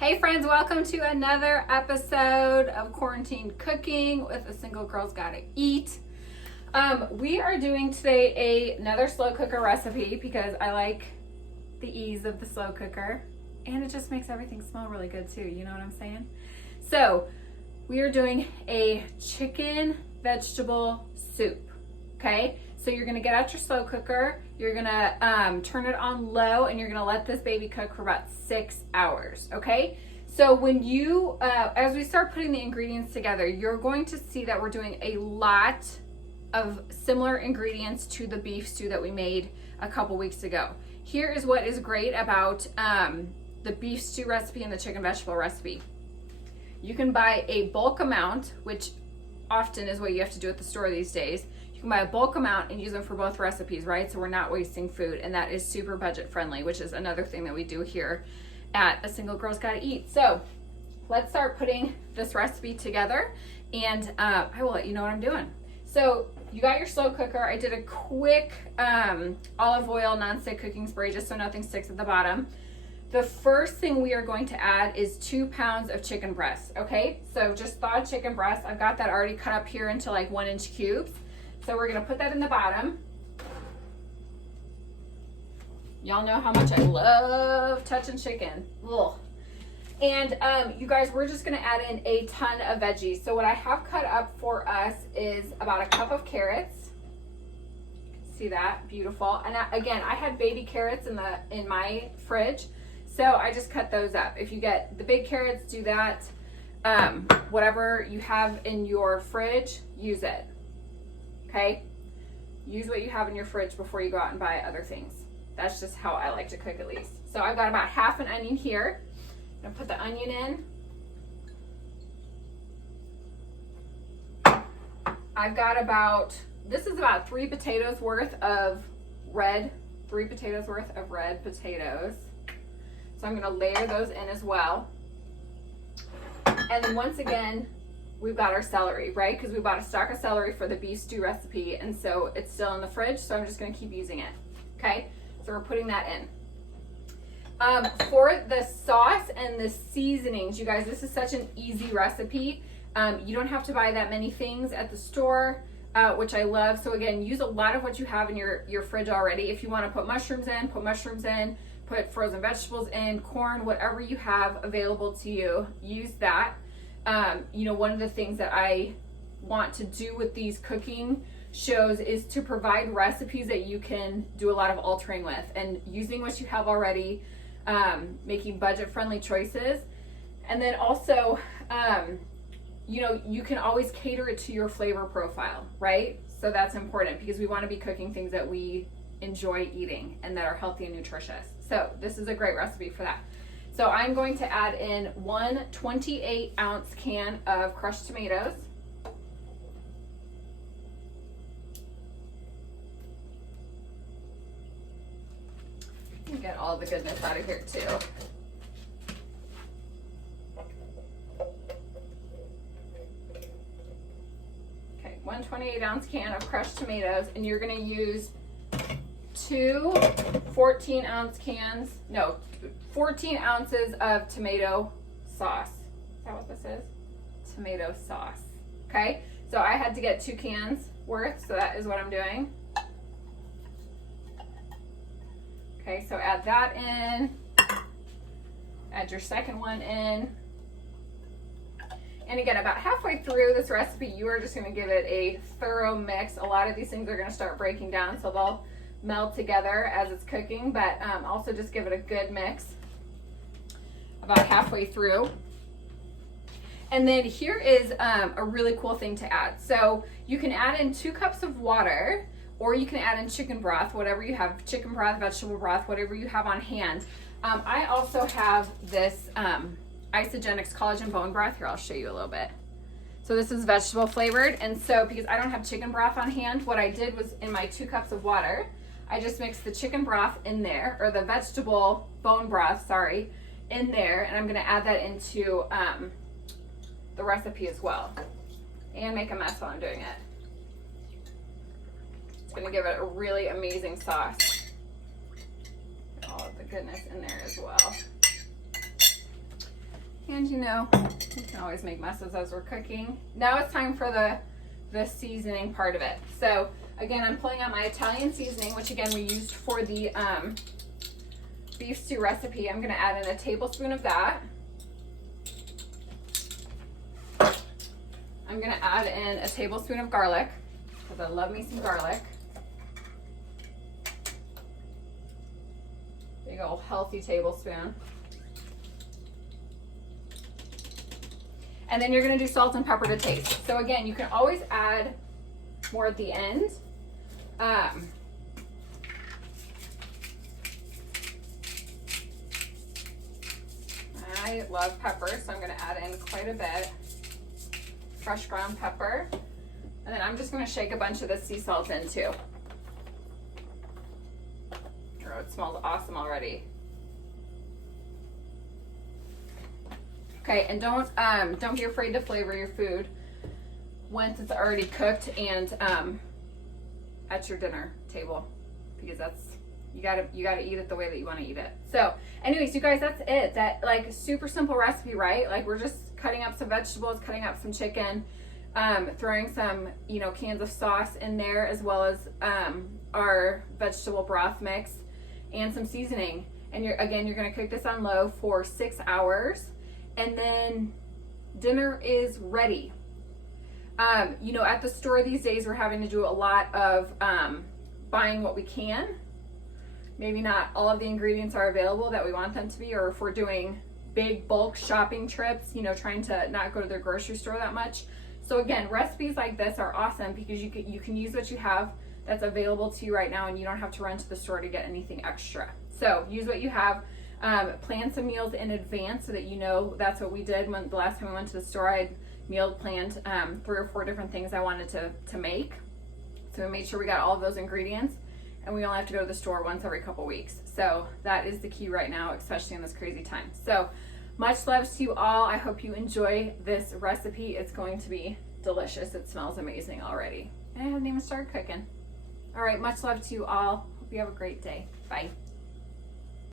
Hey friends, welcome to another episode of Quarantine Cooking with a Single Girl's Gotta Eat. We are doing today another slow cooker recipe because I like the ease of the slow cooker and it just makes everything smell really good too, you know what I'm saying? So we are doing a chicken vegetable soup, okay? So you're gonna get out your slow cooker, you're gonna turn it on low, and you're gonna let this baby cook for about 6 hours, okay? So when you, as we start putting the ingredients together, you're going to see that we're doing a lot of similar ingredients to the beef stew that we made a couple weeks ago. Here is what is great about the beef stew recipe and the chicken vegetable recipe. You can buy a bulk amount, which often is what you have to do at the store these days. You can buy a bulk amount and use them for both recipes, right? So we're not wasting food, and that is super budget friendly, which is another thing that we do here at A Single Girl's Gotta Eat. So let's start putting this recipe together, and I will let you know what I'm doing. So you got your slow cooker. I did a quick olive oil nonstick cooking spray just so nothing sticks at the bottom. The first thing we are going to add is 2 pounds of chicken breast, okay? So just thawed chicken breast. I've got that already cut up here into like 1-inch cubes. So we're gonna put that in the bottom. Y'all know how much I love touching chicken. Ugh. And you guys, we're just gonna add in a ton of veggies. So what I have cut up for us is about a cup of carrots. See that? Beautiful. And again, I had baby carrots in my fridge, so I just cut those up. If you get the big carrots, do that. Whatever you have in your fridge, use it. Okay? Use what you have in your fridge before you go out and buy other things. That's just how I like to cook, at least. So I've got about half an onion here. I'm gonna put the onion in. I've got about 3 potatoes worth of red potatoes. So I'm gonna layer those in as well. And then once again, we've got our celery, right? Because we bought a stock of celery for the beef stew recipe, and so it's still in the fridge, so I'm just gonna keep using it, okay? So we're putting that in. For the sauce and the seasonings, you guys, this is such an easy recipe. You don't have to buy that many things at the store, which I love. So again, use a lot of what you have in your fridge already. If you wanna put mushrooms in, put mushrooms in, put frozen vegetables in, corn, whatever you have available to you, use that. You know, one of the things that I want to do with these cooking shows is to provide recipes that you can do a lot of altering with and using what you have already, making budget-friendly choices. And then also, you know, you can always cater it to your flavor profile, right? So that's important because we want to be cooking things that we enjoy eating and that are healthy and nutritious. So this is a great recipe for that. So I'm going to add in 1 28-ounce can of crushed tomatoes. Get all the goodness out of here too. Okay, 1 28-ounce can of crushed tomatoes, and you're gonna use 2 14 ounces of tomato sauce. Is that what this is? Tomato sauce. Okay, so I had to get 2 cans worth, so that is what I'm doing. Okay, so add that in. Add your second one in. And again, about halfway through this recipe, you are just gonna give it a thorough mix. A lot of these things are gonna start breaking down, so they'll meld together as it's cooking, but also just give it a good mix about halfway through. And then here is a really cool thing to add. So you can add in 2 cups of water, or you can add in chicken broth, whatever you have, chicken broth, vegetable broth, whatever you have on hand. I also have this Isagenix collagen bone broth. Here, I'll show you a little bit. So this is vegetable flavored, and so because I don't have chicken broth on hand, what I did was in my 2 cups of water, I just mixed the chicken broth in there, or the vegetable bone broth, sorry, in there, and I'm gonna add that into the recipe as well, and make a mess while I'm doing it. It's gonna give it a really amazing sauce. All of the goodness in there as well. And you know, we can always make messes as we're cooking. Now it's time for the seasoning part of it. So again, I'm pulling out my Italian seasoning, which again we used for the beef stew recipe. I'm gonna add in a tablespoon of that. I'm gonna add in a tablespoon of garlic, because I love me some garlic. Big old healthy tablespoon. And then you're gonna do salt and pepper to taste. So again, you can always add more at the end. I love pepper, so I'm gonna add in quite a bit. Fresh ground pepper. And then I'm just gonna shake a bunch of the sea salt in too. Oh, it smells awesome already. Okay, and don't be afraid to flavor your food once it's already cooked and at your dinner table, because that's you gotta eat it the way that you want to eat it. So anyways, you guys, that's it. That like super simple recipe, right? Like we're just cutting up some vegetables, cutting up some chicken, throwing some cans of sauce in there, as well as our vegetable broth mix and some seasoning. And you're gonna cook this on low for 6 hours, and then dinner is ready. At the store these days, we're having to do a lot of buying what we can. Maybe not all of the ingredients are available that we want them to be, or if we're doing big bulk shopping trips, trying to not go to the grocery store that much. So again, recipes like this are awesome because you can use what you have that's available to you right now, and you don't have to run to the store to get anything extra. So use what you have. Plan some meals in advance so that that's what we did when the last time we went to the store. I had meal planned 3 or 4 different things I wanted to make. So we made sure we got all of those ingredients, and we only have to go to the store once every couple weeks. So that is the key right now, especially in this crazy time. So much love to you all. I hope you enjoy this recipe. It's going to be delicious. It smells amazing already. And I haven't even started cooking. All right, much love to you all. Hope you have a great day. Bye.